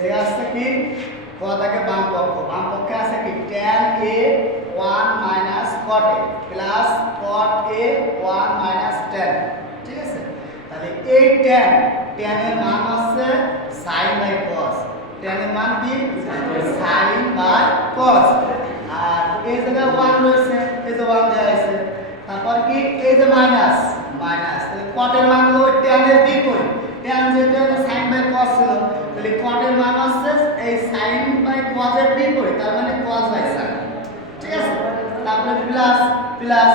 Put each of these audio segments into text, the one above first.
জায়গা আছে কি কটাকে বাম পক্ষে আছে কি tan a 1 minus cot a plus cot a 1 minus tan, ঠিক আছে। তাহলে এই tan এর মান হচ্ছে sin বাই cos, tan এর মান কি sin বাই cos, আর এই জায়গা 1 রয়েছে, এই যে 1 দেয়া আছে, তারপর কি এই যে মাইনাস, তাহলে cot এর মান হলো tan এর বিপরীত, tan যেটা sin বাই cos ছিল, তাহলে cot এর মান হচ্ছে এই sin বাই cos এর বিপরীত, তার মানে cos বাই sin, ঠিক আছে। তারপরে প্লাস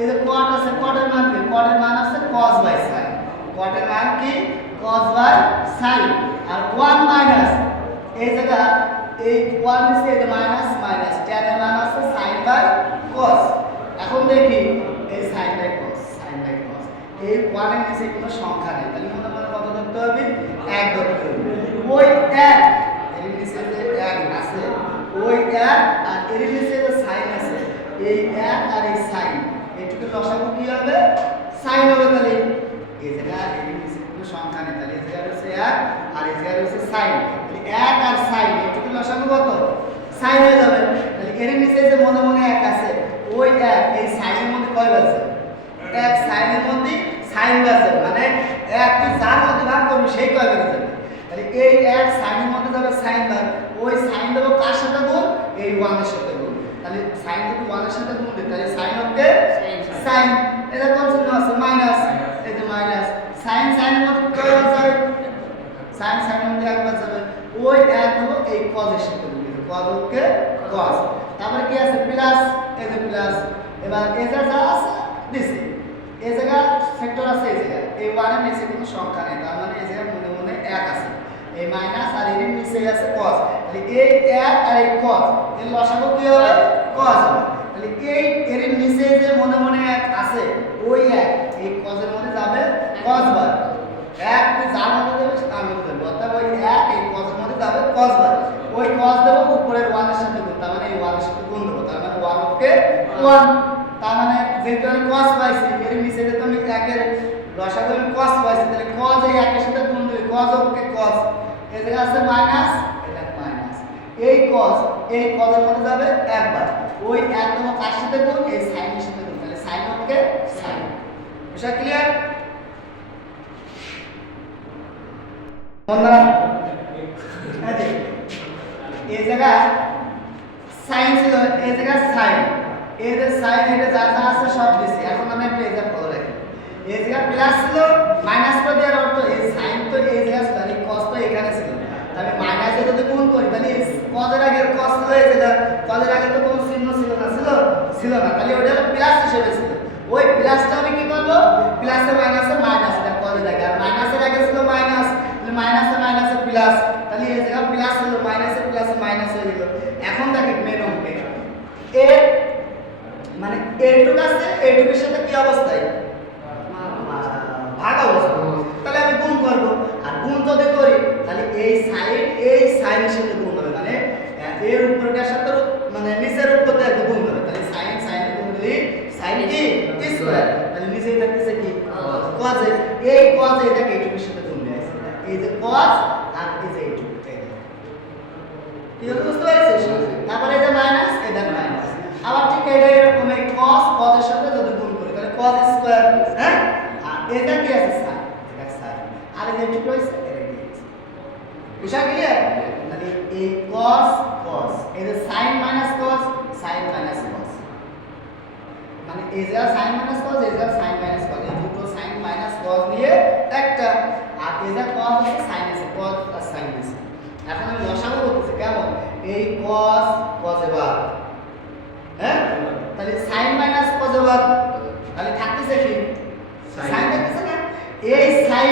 এই যে cot আছে, cot এর মান কি, cot এর মান আছে cos বাই sin, cot এর মান কি cos বাই sin, আর 1 মাইনাস এই জায়গা এই 1 নিচে এই যে মাইনাস tan এর মান আছে sin বাই cos। এখন দেখি এই sin বাই cos, এই 1 এর নিচে কোনো সংখ্যা নেই, তাহলে মনে মনে কত ধরতে হবে 1 ধরতে হবে। ওই 1 এর নিচে যে 1 আছে, ওই 1 আর এর নিচে যে sin আছে, এই 1 আর এই sin এটুকু লসাগু কি হবে sin হবে। তাহলে এই জায়গা এর নিচে কোনো সংখ্যা নেই, তাহলে এই জায়গা হচ্ছে 1 আর এই জায়গা হচ্ছে sin, তাহলে 1 আর sin এটুকু লসাগু কত sin হয়ে যাবে। তাহলে এর নিচে যে মনে মনে 1 আছে, ওই 1 এই sin এর মধ্যে কয় আছে 1 sin এর মধ্যে sin আছে, মানে 1 তুই যার মধ্যে ভাগ করবি সেই কয় বের যাবে। তাহলে এই 1 sin এর মধ্যে যাবে sin বার, ওই sin দেব কার সাথে গুণ এই 1 এর সাথে গুণ, তাহলে sin যদি 1 এর সাথে গুণ দিই তাহলে sin হবে sin, এটা কোন চিহ্ন আছে মাইনাস, এই যে মাইনাস sin এর মধ্যে কয় বার যাবে sin এর মধ্যে একবার যাবে, ওই 1 দেব এই cos এর সাথে গুণ, cos কে cos, তারপরে কি আছে প্লাস, এই যে প্লাস, এবার এই যা আছে দিছি, এই জায়গা সেক্টর আছে, এই জায়গা এই 1 এর নিচে কোনো সংখ্যা নেই, তার মানে এই জায়গা মনে মনে 1 আছে, এই মাইনাস আর এর নিচে আছে cos, তাহলে এই 1 আর এই cos এর লসাগু কি হবে cos হবে। তাহলে এই এর নিচে যে মনে মনে 1 আছে, ওই 1 এই cos এর মধ্যে যাবে cos বার, 1 তুই যার মধ্যে দেবে তার মধ্যে দেবে, অর্থাৎ ওই 1 এই cos এর মধ্যে যাবে cos বার, ওই cos দেব উপরের 1 এর সাথে গুণ, তার মানে এই 1 এর সাথে গুণ দেব, তার মানে 1 কে 1, তার মানে যেহেতু আমি cos পাইছি এর নিচে যে তুমি 1 এর লসাগু আমি cos পাইছি, তাহলে cos এই 1 এর সাথে গুণ দিলে cos কে cos, এই জায়গা আছে মাইনাস, এটা মাইনাস, এই cos এর মধ্যে যাবে একবার, ওই 1 দেব কার সাথে গুণ এই sin এর সাথে গুণ, তাহলে sin কে sin। বিষয় ক্লিয়ার বন্ধুরা? এই জায়গা sin ছিল, এই জায়গা sin, এই যে sin এটা যা যা আছে সব দিছি, এখন আমি একটা एग्जांपल রাখি, এই জায়গা প্লাস ছিল মাইনাস করে দেওয়ার অর্থ এই sin তো এই জায়গা ছিল, এই cos তো এখানে ছিল, আমি মাইনাসে যদি গুণ করি তাহলে cos এর আগে cos ছিল, এই জায়গা cos এর আগে তো কোনো চিহ্ন ছিল না, তাহলে ওটা হলো প্লাস হিসেবে ছিল, ওই প্লাসটা আমি কি করব প্লাসে মাইনাসে মাইনাস, এটা cos এর আগে, আর মাইনাসের আগে ছিল মাইনাস, তাহলে মাইনাসে প্লাস, তাহলে এই জায়গা প্লাস হলো মাইনাসে প্লাসে মাইনাস হয়ে গেল। এখন দেখেন মেন অঙ্কে এ মানে এইটুক আছে, এইটুকের সাথে কি অবস্থায় ভাগ অবস্থা, তাহলে আমি গুণ করব, আর গুণ যদি করি তাহলে এই সাইনের সাথে গুণ হবে, মানে এর উপরটার সাথে মানে নিচের উপর দিয়ে গুণ হবে, তাহলে সাইন গুণ দিলে সাইন কি স্কয়ার, তাহলে নিচেই থাকতেছে কি cos, এই cos এটাকে এইটুকের সাথে গুণ দিয়ে আছে, এই যে cos আর এই যে এইটুক, কি হলো বুঝতে পারছিস? তারপরে এই যে মাইনাস, এটা মাইনাস, আবার ঠিক এরকম এই cos এর সাথে যদি গুণ করি তাহলে cos স্কয়ার, হ্যাঁ, আর এটা কি আছে sin, এটা sin, আর এই যে টুকরো আছে এটা কি আছে, বিষয় ক্লিয়ার? তাহলে এই cos এই যে sin minus cos, মানে এই যে sin minus cos, এই যে sin minus cos, এই দুটো sin minus cos নিয়ে একটা, আর এই যে cos আছে sin আছে, cos আর sin আছে। এখন আমি লসাগু করতেছি কেমন, এই cos এ বাদ, হ্যাঁ, তাহলে sin minus cos এ বাদ, তাহলে থাকতেছে কি sin থাকতেছে না, এই sin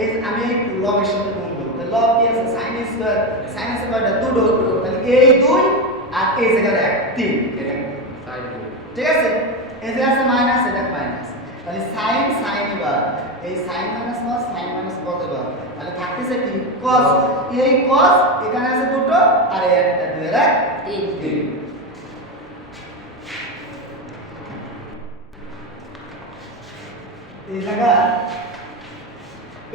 এই আমি লবের সাথে গুণ করব, তাহলে লব কি আছে sin স্কয়ার, sin আছে কয়টা দুটো, তাহলে এই 2 আর এই জায়গায় 1 3, এটা sin, ঠিক আছে, এই জায়গা আছে মাইনাস, এটা মাইনাস, তাহলে sin এ বাদ, এই sin minus cos এ বাদ, তাহলে থাকতেছে কি cos, এই cos এখানে আছে দুটো আর এই একটা 2 এর 3, এই জায়গা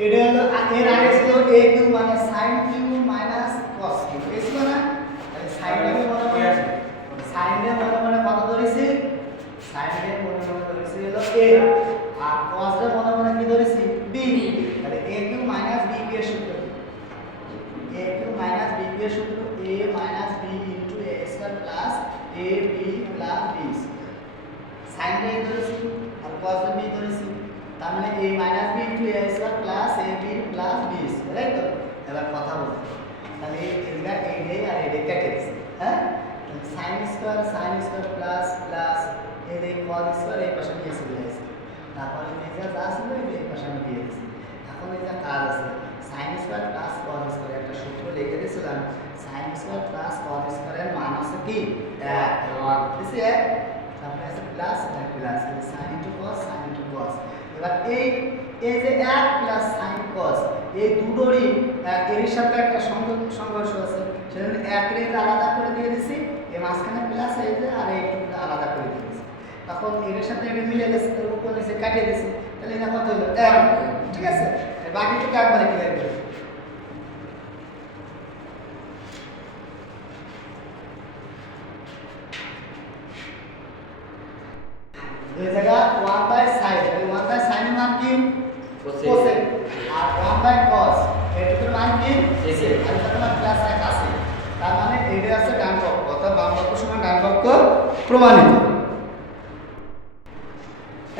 এটা হলো এর আগে ছিল a কিউ মানে sin কিউ মাইনাস যে সূত্র a minus b into a square plus ab plus b sin a ধরেছি আর cos b ধরেছি, তার মানে a minus b into a square plus ab plus b, তাই তো? এবার কথা বলি, তাহলে এদিকে আর এটা কেটে দিছি, হ্যাঁ? sin স্কয়ার প্লাস প্লাস এই যে cos স্কয়ার এই পাশে নিয়ে চলে আসছে, তারপরে এই যে যা ছিল এই পাশে আমি দিয়ে দিছি। এখন এই যে কাজ আছে sin square plus cos square একটা সূত্র লিখে দিয়েছিলাম, sin স্কয়ার প্লাস cos স্কয়ারের মান আছে কি 1 দিছি, তারপরে আছে plus plus sin into cos। এবার এই যে 1 প্লাস sin cos এই দুটোরই এর সাথে একটা সংঘর্ষ আছে, সেজন্য 1 এর আলাদা করে দিয়ে দিছি, এই মাঝখানে প্লাস এই যে আর এইটুকুটা আলাদা করে দিয়ে দিছি, তখন এর সাথে এটা মিলে গেছে, এর উপর নিচে কাটিয়ে দিছি, তাহলে এটা কত হলো 1, ঠিক আছে? বাকিটুকু একবারে ক্লিয়ার করে এই জায়গা 1 বাই sin, তাহলে 1 বাই sin এর মান কি cosec, আর 1 বাই cos এটার মান কি sec, আর এটা তোমার প্লাস 1 আছে, তার মানে এটা আছে ডান পক্ষ, অর্থাৎ বাম পক্ষ সমান ডান পক্ষ প্রমাণিত।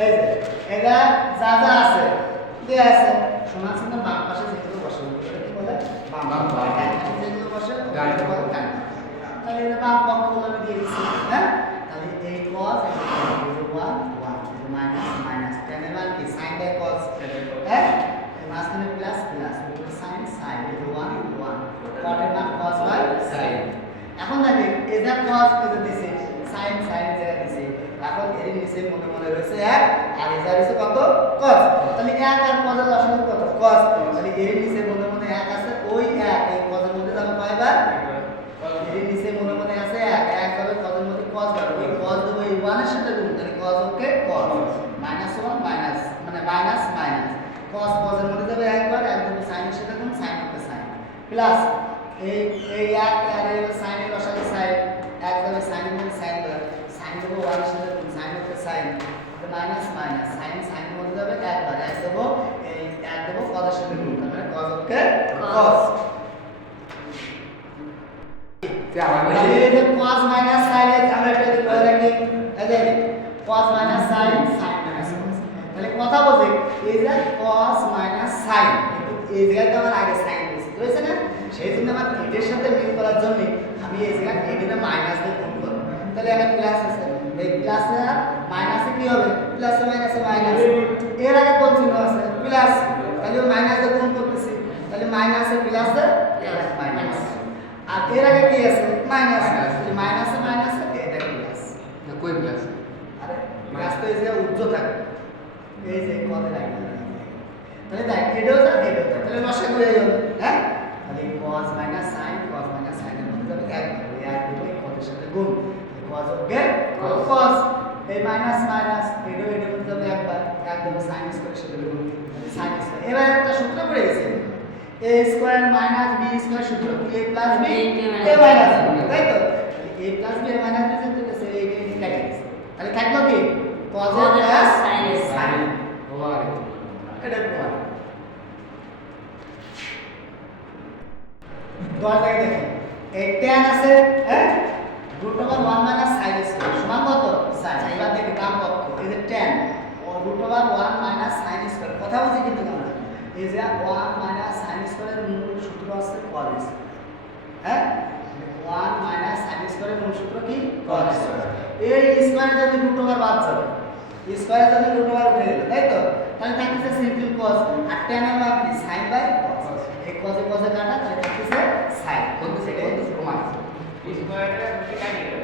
এই যে এটা যা যা আছে দেয়া আছে সমান সমান বাম পাশে যেগুলো বসে ওগুলো কি বলে বাম পাশে, যেগুলো বসে ওগুলো বলে ডান। তাহলে এটা বাম পক্ষগুলো আমি দিয়ে দিচ্ছি, হ্যাঁ? তাহলে এই cos এটা 1 মাইনাস মাইনাস tan এর মান কি sin বাই cos, হ্যাঁ? এই মাঝখানে প্লাস প্লাস এটা sin এটা 1 cot এর মান cos বাই sin। এখন দেখেন এই যে cos এটা দিছি, sin জায়গা দিছি, এখন এর নিচে মনে মনে রয়েছে 1 আর এই জায়গা রয়েছে কত cos, তাহলে 1 আর cos এর লসাগু কত cos, তাহলে এর নিচে মনে মনে 1 আছে, ওই 1 এই cos এর মধ্যে যাবে কয়বার, এর নিচে মনে মনে আছে 1 যাবে cos এর মধ্যে cos বার, ওই cos দেব এই 1 এর সাথে গুণ, তাহলে cos ওকে cos -1 মাইনাস মানে মাইনাস মাইনাস cos এর মধ্যে যাবে একবার, 1 দেব sin এর সাথে গুণ, sin ওকে sin প্লাস এই 1 আর এই sin এর লসাগু sin, 1 যাবে sin এর মধ্যে sin দেব, sin দেব 1 এর সাথে গুণ, sin ওকে sin মাইনাস মাইনাস sin এর মধ্যে যাবে একবার, 1 দেব এই 1 দেব cos এর সাথে গুণ, তার মানে cos ওকে cos। এই যে cos মাইনাস sin এর আমরা এটা দিয়ে বলে রাখি, এই যে cos minus sin minus cos, তাহলে কথা বলতে এই যে cos মাইনাস sin, কিন্তু এই জায়গায় তো আমার আগে sin দিয়েছি, বুঝছেন না? সেই জন্য আমার এটার সাথে মিল করার জন্য আমি এই জায়গায় এটাকে মাইনাস দিয়ে গুণ করব, তাহলে একটা প্লাস আছে, এই প্লাসে আর মাইনাসে কি হবে প্লাসে মাইনাসে মাইনাস, এর আগে কোন চিহ্ন আছে প্লাস, তাহলে মাইনাস দিয়ে গুণ করতেছি, তাহলে মাইনাসে প্লাসে মাইনাস, আর এর আগে কি আছে মাইনাস, তাহলে মাইনাসে মাইনাসে এটা প্লাস না কই প্লাস, আরে প্লাস তো এই যে উজ্জ্বল থাকে এই যে কতে লাগে, তাহলে দেখ এটাও যা এটাও যা, তাহলে লসাগু হয়ে যাবে, হ্যাঁ? তাহলে cos মাইনাস sin এর মধ্যে যাবে 1 দেব cos এর সাথে গুণ, cos ওকে cos এই মাইনাস মাইনাস এটাও এটার মধ্যে যাবে একবার, 1 দেব sin স্কয়ার সাথে গুণ, তাহলে sin স্কয়ার। এবার একটা সূত্র পড়ে গেছে a square minus b square সূত্র কি a plus b a minus b, তাই তো? a plus b a minus b যেতে গেছে এইটা কেটে গেছে, তাহলে থাকলো কি cos প্লাস sin ওভার, এটা প্রমাণ। দরজায় দেখেন এই tan আছে, হ্যাঁ? √1 মাইনাস sin স্কয়ার সমান কত sin, এবার দেখি বাম পক্ষ এই যে tan ও √1 মাইনাস sin স্কয়ার, কথা বলছি কিন্তু আমরা এই যে 1 মাইনাস sin স্কয়ারের মূল সূত্র আছে cos, হ্যাঁ? 1 মাইনাস sin স্কয়ারের মূল সূত্র কি cos স্কয়ার, এই স্কয়ারে যদি √1 বাদ যাবে, স্কয়ারে যদি √1 উঠে গেল, তাই তো? তাহলে থাকতেছে সিম্পল cos, আর tan এর মান কি sin বাই cos, এই cos এ কাটা, তাহলে থাকতেছে sin, কোন সেটা প্রমাণ স্কয়ারটা কাটিয়ে